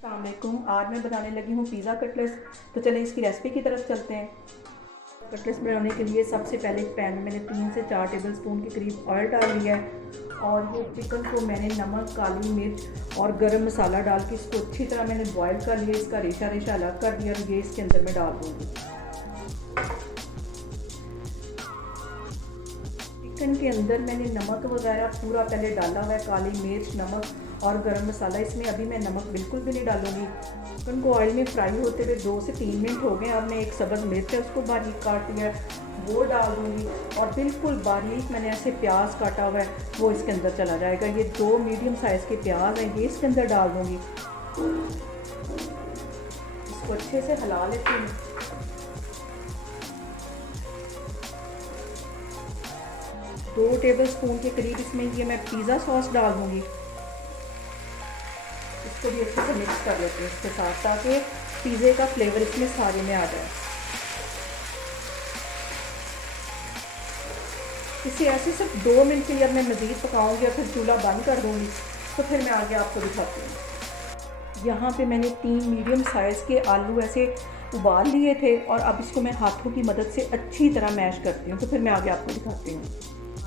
अस्सलाम वालेकुम। आज मैं बनाने लगी हूँ पिज़्ज़ा कटलेट्स। तो चलें इसकी रेसिपी की तरफ चलते हैं। कटलेट्स बनाने के लिए सबसे पहले एक पैन में मैंने 3 से 4 टेबलस्पून के करीब ऑयल डाल लिया है और ये चिकन को मैंने नमक, काली मिर्च और गरम मसाला डाल के इसको अच्छी तरह मैंने बॉयल कर लिया। इसका रेशा रेशा अलग कर दिया और ये इसके अंदर मैं डाल दूँगी। चिकन के अंदर मैंने नमक वगैरह पूरा पहले डाला हुआ है, काली मिर्च, नमक और गरम मसाला। इसमें अभी मैं नमक बिल्कुल भी नहीं डालूंगी। चिकन को ऑयल में फ्राई होते हुए 2 से 3 मिनट हो गए। अब मैं एक सब्ज़ मिर्च है उसको बारीक काट लिया वो डाल दूँगी और बिल्कुल बारीक मैंने ऐसे प्याज काटा हुआ है वो इसके अंदर चला जाएगा। ये 2 मीडियम साइज़ के प्याज हैं, ये इसके अंदर डाल दूँगी। इसको अच्छे से हिला लेती हूँ। 2 टेबलस्पून के करीब इसमें ये मैं पिज़्ज़ा सॉस डाल दूँगी। इसको भी अच्छे से मिक्स कर लेते हैं इसके साथ, ताकि पिज़्ज़े का फ्लेवर इसमें सारे में आ जाए। इसे ऐसे सिर्फ 2 मिनट के लिए अब मैं मज़ीद पकाऊंगी और फिर चूल्हा बंद कर दूंगी। तो फिर मैं आगे आपको दिखाती हूँ। यहाँ पे मैंने 3 मीडियम साइज़ के आलू ऐसे उबाल लिए थे और अब इसको मैं हाथों की मदद से अच्छी तरह मैश करती हूँ। तो फिर मैं आगे आपको दिखाती हूँ।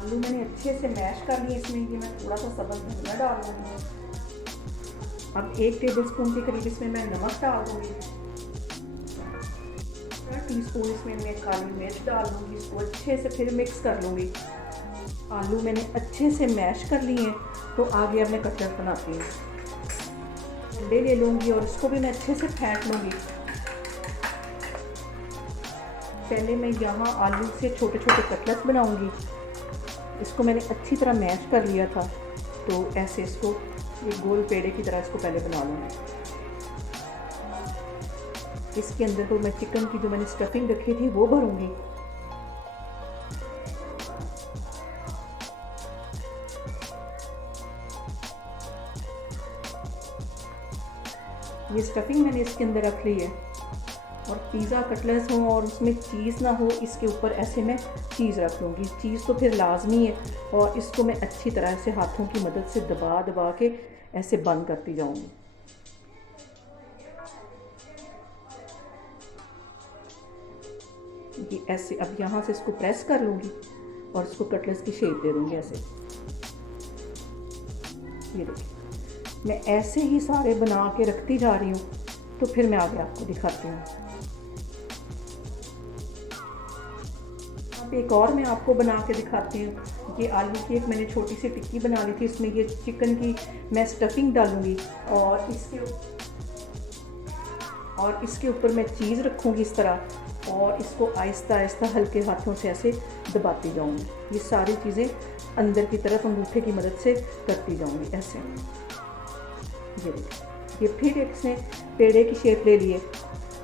आलू मैंने अच्छे से मैश कर लिए। इसमें ये मैं थोड़ा सा सब्ज़ धनिया डाल दूँगी। अब 1 टेबलस्पून के करीब इसमें मैं नमक डाल दूँगी। 1 टीस्पून इसमें मैं काली मिर्च डाल दूँगी। इसको अच्छे से फिर मिक्स कर लूँगी। आलू मैंने अच्छे से मैश कर लिए हैं। तो आगे अब मैं कटलेट बनाती हूँ। अंडे ले लूँगी और इसको भी मैं अच्छे से फेंट लूँगी। पहले मैं यहाँ आलू से छोटे छोटे कटलेट्स बनाऊँगी। इसको मैंने अच्छी तरह मैश कर लिया था, तो ऐसे इसको ये गोल पेड़े की तरह इसको पहले बना लूँगी। इसके अंदर तो मैं चिकन की जो मैंने स्टफिंग रखी थी वो भरूँगी। ये स्टफिंग मैंने इसके अंदर रख ली है और पिज़्ज़ा कटलेट्स हो और उसमें चीज़ ना हो, इसके ऊपर ऐसे मैं चीज़ रख लूँगी। चीज़ तो फिर लाजमी है और इसको मैं अच्छी तरह से हाथों की मदद से दबा दबा के ऐसे बंद करती जाऊँगी। ये ऐसे अब यहाँ से इसको प्रेस कर लूँगी और इसको कटलेट्स की शेप दे दूँगी ऐसे। ये देखिए, मैं ऐसे ही सारे बना के रखती जा रही हूँ। तो फिर मैं आगे आपको दिखाती हूँ। अब एक और मैं आपको बना के दिखाती हूँ। ये आलू की एक मैंने छोटी सी टिक्की बना ली थी। इसमें ये चिकन की मैं स्टफिंग डालूँगी और इसके ऊपर मैं चीज़ रखूँगी इस तरह और इसको आहिस्ता आहिस्ता हल्के हाथों से ऐसे दबाती जाऊँगी। ये सारी चीज़ें अंदर की तरफ अंगूठे की मदद से करती जाऊँगी ऐसे। ये देखिए, ये फिर इसने पेड़े की शेप ले लिए।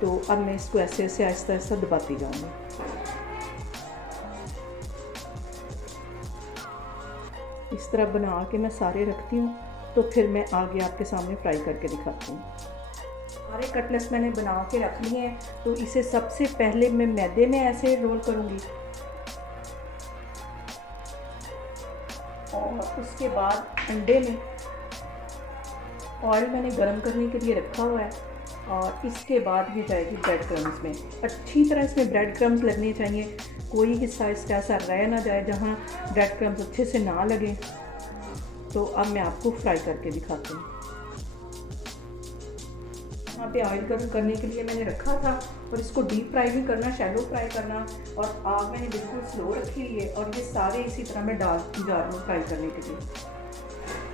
तो अब मैं इसको ऐसे ऐसे आहिस्ता आहिस्ता दबाती जाऊँगी। इस तरह बना के मैं सारे रखती हूँ। तो फिर मैं आगे आपके सामने फ्राई करके दिखाती हूँ। सारे कटलेट्स मैंने बना के रख लिए हैं। तो इसे सबसे पहले मैं मैदे में ऐसे रोल करूँगी और उसके बाद अंडे में ऑयल मैंने गरम करने के लिए रखा हुआ है और इसके बाद ये जाएगी ब्रेड क्रम्स में। अच्छी तरह इसमें ब्रेड क्रम्स लगने चाहिए। कोई हिस्सा इसका ऐसा रह ना जाए जहाँ ब्रेड क्रम्स अच्छे से ना लगे। तो अब मैं आपको फ्राई करके दिखाती हूँ। यहाँ पे ऑयल गर्म करने के लिए मैंने रखा था और इसको डीप फ्राई भी करना, शैलो फ्राई करना, और आग मैंने बिल्कुल स्लो रखी हुई है और ये सारे इसी तरह मैं डालती जा रही हूँ फ्राई करने के लिए।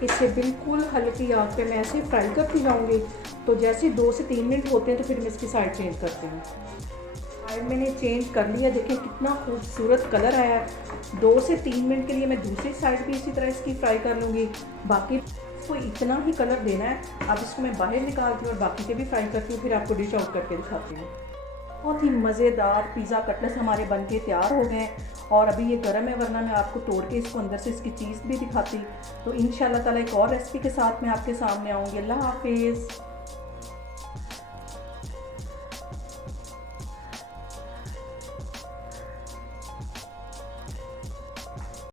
इसे बिल्कुल हल्की आग पे मैं ऐसे फ्राई करती जाऊँगी। तो जैसे 2 से 3 मिनट होते हैं तो फिर मैं इसकी साइड चेंज करती हूँ। साइड मैंने चेंज कर लिया। देखिए कितना खूबसूरत कलर आया है। 2 से 3 मिनट के लिए मैं दूसरी साइड भी इसी तरह इसकी फ्राई कर लूँगी। बाकी इसको इतना ही कलर देना है। अब इसको मैं बाहर निकालती हूँ और बाकी के भी फ्राई करती हूँ, फिर आपको डिश आउट करके दिखाती हूँ। बहुत ही मज़ेदार पिज़्ज़ा कटलेट्स हमारे बन के तैयार हो गए हैं और अभी ये गर्म है, वरना मैं आपको तोड़ के इसको अंदर से इसकी चीज़ भी दिखाती। तो इंशाल्लाह ताला एक और रेसिपी के साथ मैं आपके सामने आऊँगी। अल्लाह हाफिज़।